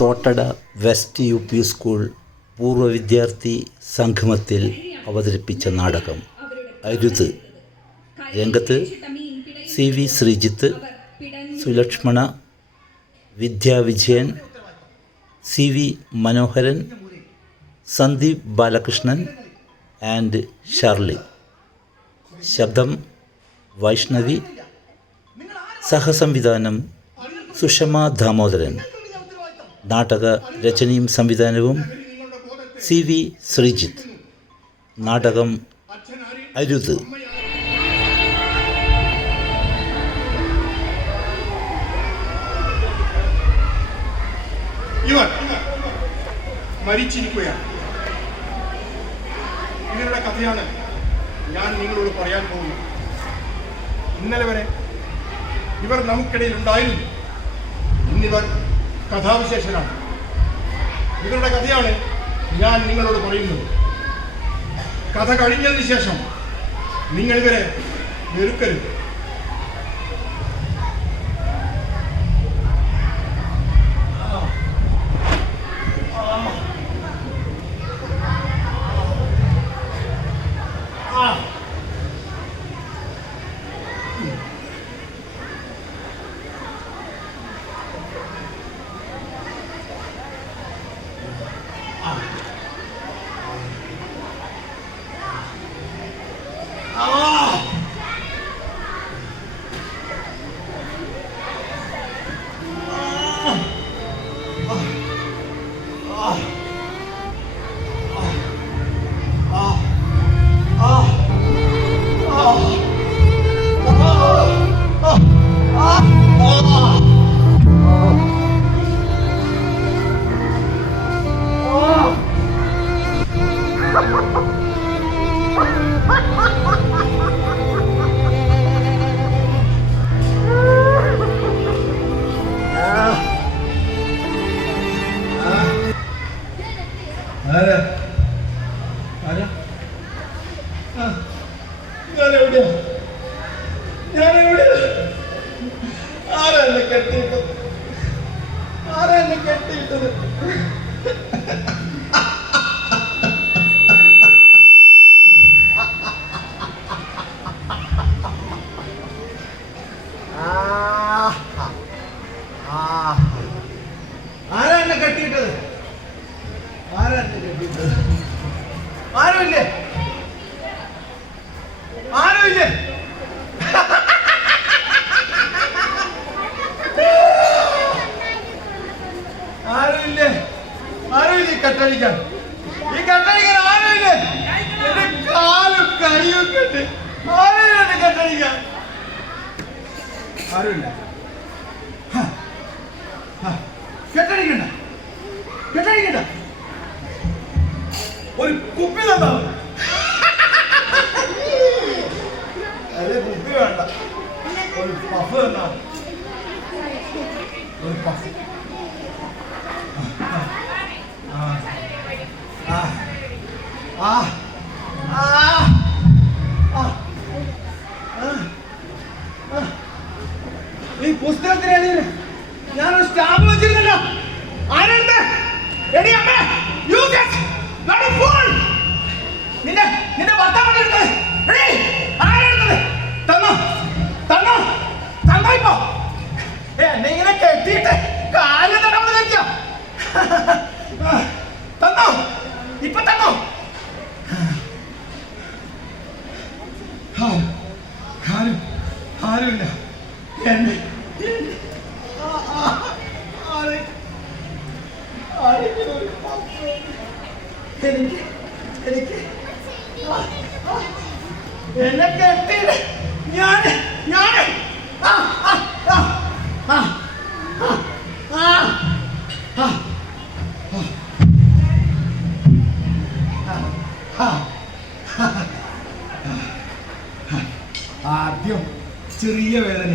Thottada west U P school പൂർവ്വ വിദ്യാർത്ഥി സംഗമത്തിൽ അവതരിപ്പിച്ച നാടകം അരുത്. രംഗത്ത് C V Sreejith, Sulakshmana, Vidyavijayan, C V Manoharan, Sandeep Balakrishnan and Shirley. ശബ്ദം വൈഷ്ണവി. സഹസംവിധാനം സുഷമ ദാമോദരൻ. നാടക രചനയും സംവിധാനവും സി വി ശ്രീജിത്ത്. നാടകം അരുത്. ഇവർ മരിച്ചിരിക്കുകയാണ്. ഇവരുടെ കഥയാണ് ഞാൻ നിങ്ങളോട് പറയാൻ പോകുന്നത്. ഇന്നലെ വരെ ഇവർ നമുക്കിടയിൽ ഉണ്ടായിരുന്നു. ഇന്നിവർ കഥാവിശേഷനാണ്. ഇവരുടെ കഥയാണ് ഞാൻ നിങ്ങളോട് പറയുന്നത്. കഥ കഴിഞ്ഞതിന് ശേഷം നിങ്ങൾ ഇവരെ വെറുക്കരുത്. കെട്ടിയിട്ടത് ആരുമില്ലേ? ആരുമില്ലേ? ആരുമില്ലേ? ആരുമില്ല ഈ കട്ടടിക്കാൻ. ഈ കട്ടടിക്കാൻ ആരുമില്ലേ? എന്റെ കാലും കൈയും കെട്ടി ആരുമില്ല എന്നെ കട്ടടിക്കാൻ. ആരുമില്ല. കെട്ടടിക്കണ്ട, കെട്ടടിക്കണ്ട. ഒരു കുപ്പി തന്നാ മതി. അതെ, കുപ്പി വേണ്ട, ഒരു പഫ് തന്നാ മതി. ഒരു പഫ്. ഈ പുസ്തകത്തിനിടയിൽ ഞാനൊരു സ്റ്റാമ്പ് വെച്ചിരുന്നല്ലോ. ആരെടുത്ത്? എടി അമ്മേ, you get not a fool. നിന്റെ ഭർത്താവിന്റെ അടുത്ത് ആരെടുത്തത്? തന്നോ തന്നോ തന്നോ. ഇപ്പൊ എന്നെ ഇങ്ങനെ കെട്ടിയിട്ട് കാര്യം തടവെന്ന് വെച്ചോ. തന്നോ, ഇപ്പൊ തന്നോ. ആരുമില്ല. എന്നെ എന്നെ കെട്ടിയിട്ട് ഞാൻ ആദ്യം ചെറിയ വേദന.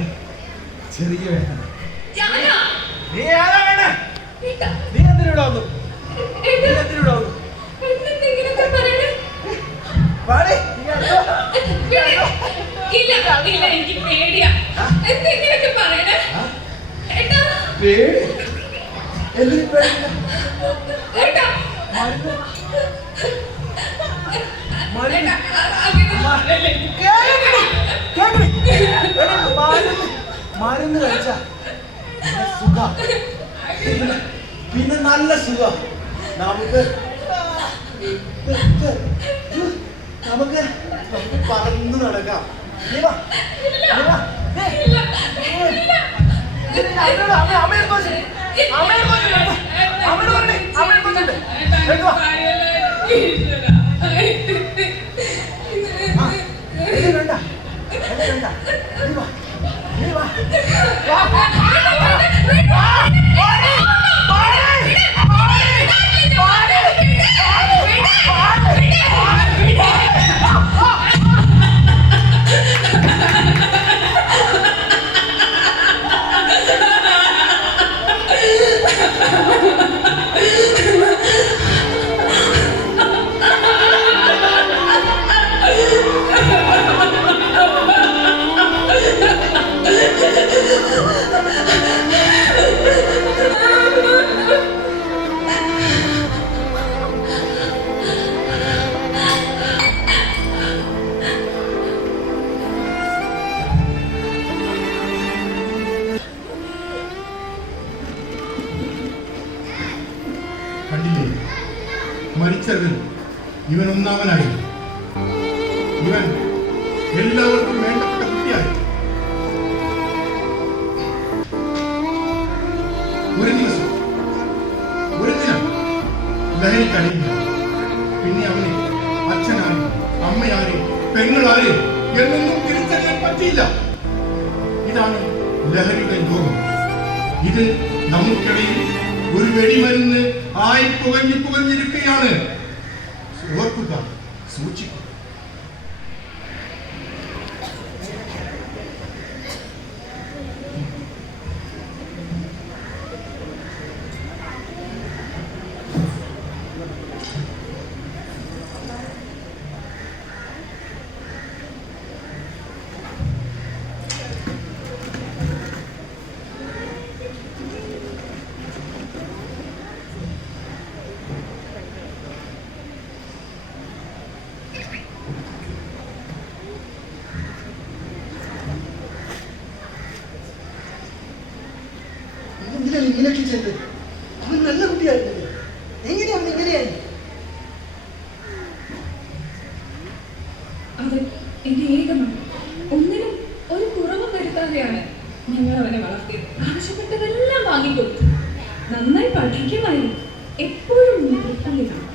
നീ ഏതാ വേണേ? നീ എന്തിനൂടെ വന്നു? ഒന്നിനും പേടിയില്ല. മരുന്ന് മരുന്ന് മരുന്ന് കഴിച്ച സുഖ, പിന്നെ നല്ല സുഖ. നമുക്ക് നമുക്ക് നമുക്ക് പറന്ന് നടക്കാം. കണ്ടില്ലേ, മരിച്ചതിൽ ഇവൻ ഒന്നാമനായി. ഇവൻ എല്ലാവർക്കും വേണ്ടപ്പെട്ട കുട്ടിയായി. ഒരു ദിനം ലഹരിക്കടിയില്ല. പിന്നെ അവന് അച്ഛനാരെ, അമ്മയാരെ, പെങ്ങളാരെ എന്നൊന്നും തിരിച്ചറിയാൻ പറ്റിയില്ല. ഇതാണ് ലഹരിയുടെ രോഗം. ഇത് നമുക്കിടയിൽ ഒരു വെടിമരുന്ന് ആയി പുകഞ്ഞിരിക്കുകയാണ്. ഓർക്കുക, സൂക്ഷിക്കുക. ഇങ്ങനെയൊക്കെ ചെയ്തത് അവൻ നല്ല കുട്ടിയായിരുന്നില്ലേ? എങ്ങനെയാണ് ഇങ്ങനെയായി? അവൻ എന്റെ ഏകമാണ്. ഒന്നിനും ഒരു കുറവും വരുത്താതെയാണ് ഞങ്ങൾ അവനെ വളർത്തിയത്. ആവശ്യപ്പെട്ടതെല്ലാം വാങ്ങിക്കൊടുത്തു. നന്നായി പഠിക്കുമായിരുന്നു. എപ്പോഴും നിർത്തലിലാണ്.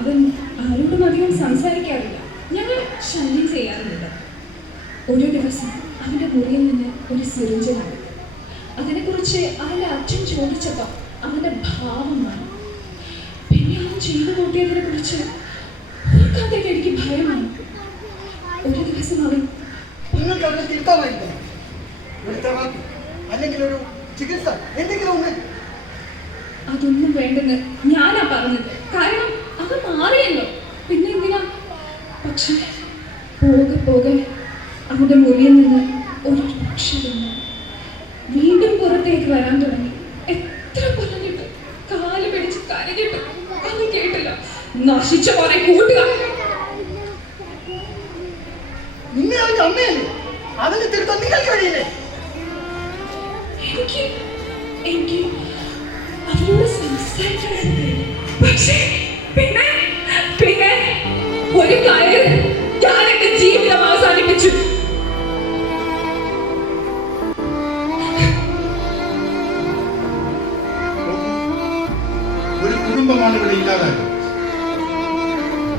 അവൻ ആരോടും അധികം സംസാരിക്കാറില്ല. ഞങ്ങൾ ശല്യം ചെയ്യാറുമില്ല. ഒരു ദിവസം അവന്റെ മുറിയിൽ നിന്ന് ഒരു സിറിഞ്ച് കണ്ടു. അതിനെക്കുറിച്ച് അവന്റെ അച്ഛൻ ചോദിച്ചപ്പോൾ അവന്റെ ഭാവം മാറി. പിന്നെ അവൻ ചെയ്തു കൂട്ടിയതിനെ കുറിച്ച് ഓർക്കാത്തേക്ക് എനിക്ക് ഭയമായി. ഒരു ദിവസം അവൻ നിങ്ങൾക്ക് അവനെ തിരുത്താമായിരുന്നു. അല്ലെങ്കിൽ ഒരു ചികിത്സ എന്തെങ്കിലും ഒന്ന്. അതൊന്നും വേണ്ടെന്ന് ഞാനാ പറഞ്ഞത്. കാരണം അവൻ മാറിയല്ലോ, പിന്നെ എന്തിനാ? പക്ഷെ പോകെ പോകെ അവന്റെ മുറിയിൽ നിന്ന് ഒരു രക്ഷയില്ല. വീണ്ടും പുറത്തേക്ക് വരാൻ തുടങ്ങി. എത്ര പറഞ്ഞിട്ട്, കാല് പിടിച്ച് കരഞ്ഞിട്ട് അവൻ കേട്ടില്ല. നശിച്ച പോലെ കൂട്ടുക. നിന്നെ അവന്റെ അമ്മയല്ലേ? അവനെ തിരുത്താൻ നിങ്ങൾക്ക് കഴിയില്ലേ? എനിക്ക് അവരോട് സംസാരിക്കണം. പക്ഷേ പിന്നെ പിന്നെ ഒരു കാര്യം, ഞാൻ എന്റെ ജീവിതം അവസാനിപ്പിച്ചു. ഒരു കുടുംബമാണ് ഇവിടെ ഇല്ലാതായത്.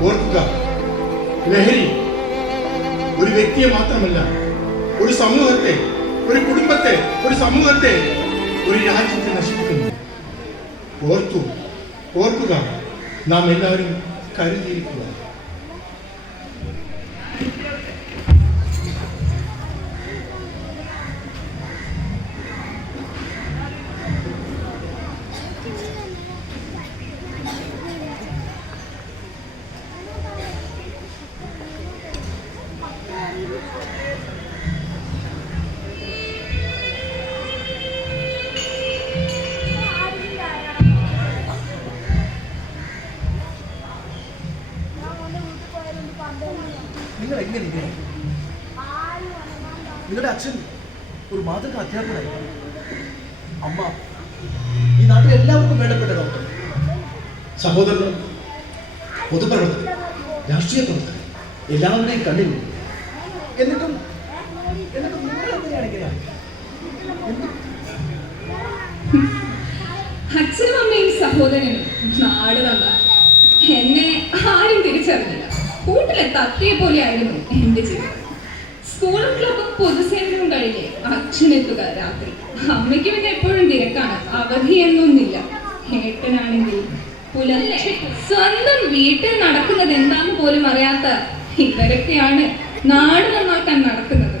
ഓർക്കുക, ലഹരി ഒരു വ്യക്തിയെ മാത്രമല്ല, ഒരു സമൂഹത്തെ, ഒരു കുടുംബത്തെ, ഒരു സമൂഹത്തെ, ഒരു രാജ്യത്തെ നശിപ്പിക്കുന്നു. ഓർക്കുക, നാം എല്ലാവരും കരുതിയിരിക്കുക. നിങ്ങൾ എങ്ങനെ ഇങ്ങനെ? നിങ്ങളുടെ അച്ഛൻ ഒരു മാതൃക അധ്യാപകനായി. അമ്മ ഈ നാട്ടിൽ എല്ലാവർക്കും വേണ്ടപ്പെട്ട ഡോക്ടർ. സഹോദരനും പൊതുപ്രവർത്തകൻ, രാഷ്ട്രീയ പ്രവർത്തകൻ, എല്ലാവരുടെയും കണ്ണിൽ. എന്നിട്ടും നിങ്ങൾ എങ്ങനെയാണ് ഇങ്ങനെയാണ്? അച്ഛനും അമ്മയും സഹോദരനും നാട് നന്നാക്കി. എന്നെ ആരും തിരിച്ചറിഞ്ഞില്ല. കൂട്ടിലെ തത്തയെ പോലെയായിരുന്നു എന്റെ ജീവിതം. സ്കൂളും ക്ലബും പൊതുസേവനവും കഴിഞ്ഞ് അച്ഛനെത്തുക രാത്രി. അമ്മയ്ക്ക് പിന്നെ എപ്പോഴും തിരക്കാണ്, അവധിയൊന്നുമില്ല. ഏട്ടനാണെങ്കിൽ പുലർച്ചെ സ്വന്തം വീട്ടിൽ നടക്കുന്നത് എന്താന്ന് പോലും അറിയാത്ത ഇവരൊക്കെയാണ് നാട് നന്നാക്കാൻ നടക്കുന്നത്.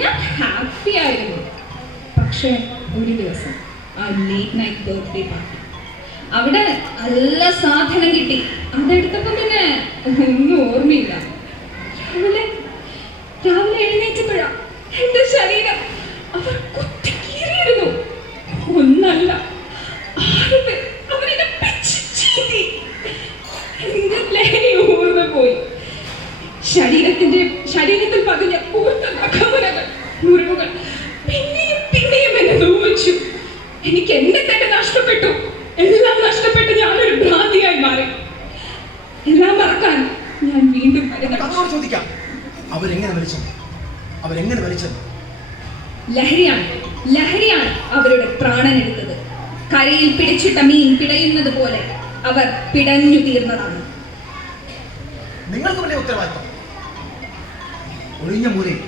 ഞാൻ ഹാപ്പി ആയിരുന്നു. പക്ഷെ ഒരു ദിവസം ആ ലേറ്റ് നൈറ്റ് ബർത്ത്ഡേ പാർട്ടി, അവിടെ നല്ല സാധനം കിട്ടി. അതെടുത്തപ്പോ പിന്നെ ഒന്നും ഓർമ്മയില്ല. രാവിലെ എഴുന്നേറ്റപ്പോഴാ എന്റെ ശരീരം അവർ കുത്തിക്കീറിയിരുന്നു. ഒന്നല്ല, 6 പേർ അവരെന്നെ പിച്ചിച്ചീന്തി. എന്റെ ലഹരി ഊർന്നു പോയി. ശരീരത്തിൽ പതിഞ്ഞ കൂർത്ത നഖമുനകൾ, മുറിവുകൾ പിന്നെയും പിന്നെയും എന്നെ നോവിച്ചു. എനിക്ക് എന്റെ തന്നെ നഷ്ടപ്പെട്ടു. എല്ലാം നഷ്ടപ്പെട്ട് ഞാനൊരു ഭ്രാന്തിയായി മാറി. എല്ലാം മറക്കാൻ ഞാൻ വീണ്ടും അതോട് ചോദിക്കാം, അവരെങ്ങനെ വലിച്ചത്? ലഹരിയാണ് അവരുടെ പ്രാണൻ എടുത്തത്. കരയിൽ പിടിച്ചിട്ട മീൻ പിടയുന്നത് പോലെ അവർ പിടഞ്ഞു തീർന്നതാണ്. നിങ്ങൾക്ക് വലിയ ഉത്തരവാദിത്തം. ഒഴിഞ്ഞ മൂലയിൽ,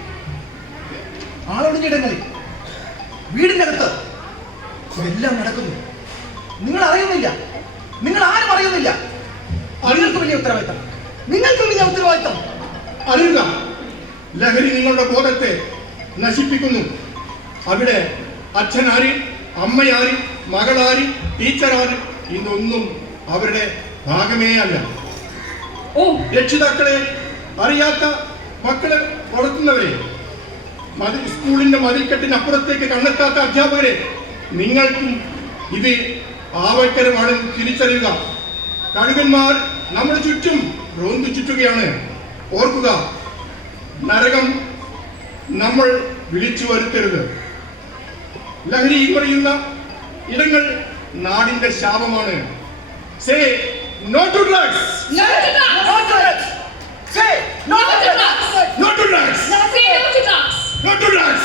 ആളൊഴിഞ്ഞിടങ്ങളിൽ, വീടിന്റെ അകത്ത് ഇതെല്ലാം നടക്കുന്നു. നിങ്ങൾ അറിയുന്നില്ല, നിങ്ങൾ ആരും അറിയുന്നില്ല. നിങ്ങൾക്ക് വലിയ ഉത്തരവാദിത്തം. അറിയുക, ലഹരി നിങ്ങളുടെ ബോധത്തെ നശിപ്പിക്കുന്നു. അവിടെ അച്ഛനാര്, അമ്മയാര്, മകളാര്, ടീച്ചറാര് ഇതൊന്നും അവരുടെ ഭാഗമേ അല്ല. രക്ഷിതാക്കളെ അറിയാത്ത മക്കളെ വളർത്തുന്നവരെ, സ്കൂളിന്റെ മതിൽക്കെട്ടിനപ്പുറത്തേക്ക് കണ്ണെത്താത്ത അധ്യാപകരെ, നിങ്ങൾക്കും ഇത് ആവൽക്കരമാണെന്ന് തിരിച്ചറിയുക. കഴുകന്മാർ നമ്മുടെ ചുറ്റും റോന്തു ചുറ്റുകയാണ്. ഓർക്കുക, നരകം നമ്മൾ വിളിച്ചു വരുത്തരുത്. ലഹരി പറയുന്ന ഇടങ്ങൾ നാടിന്റെ ശാപമാണ്. Say no to drugs. No to drugs. No to drugs. Say no to drugs. No to drugs. Say no to drugs. No to drugs.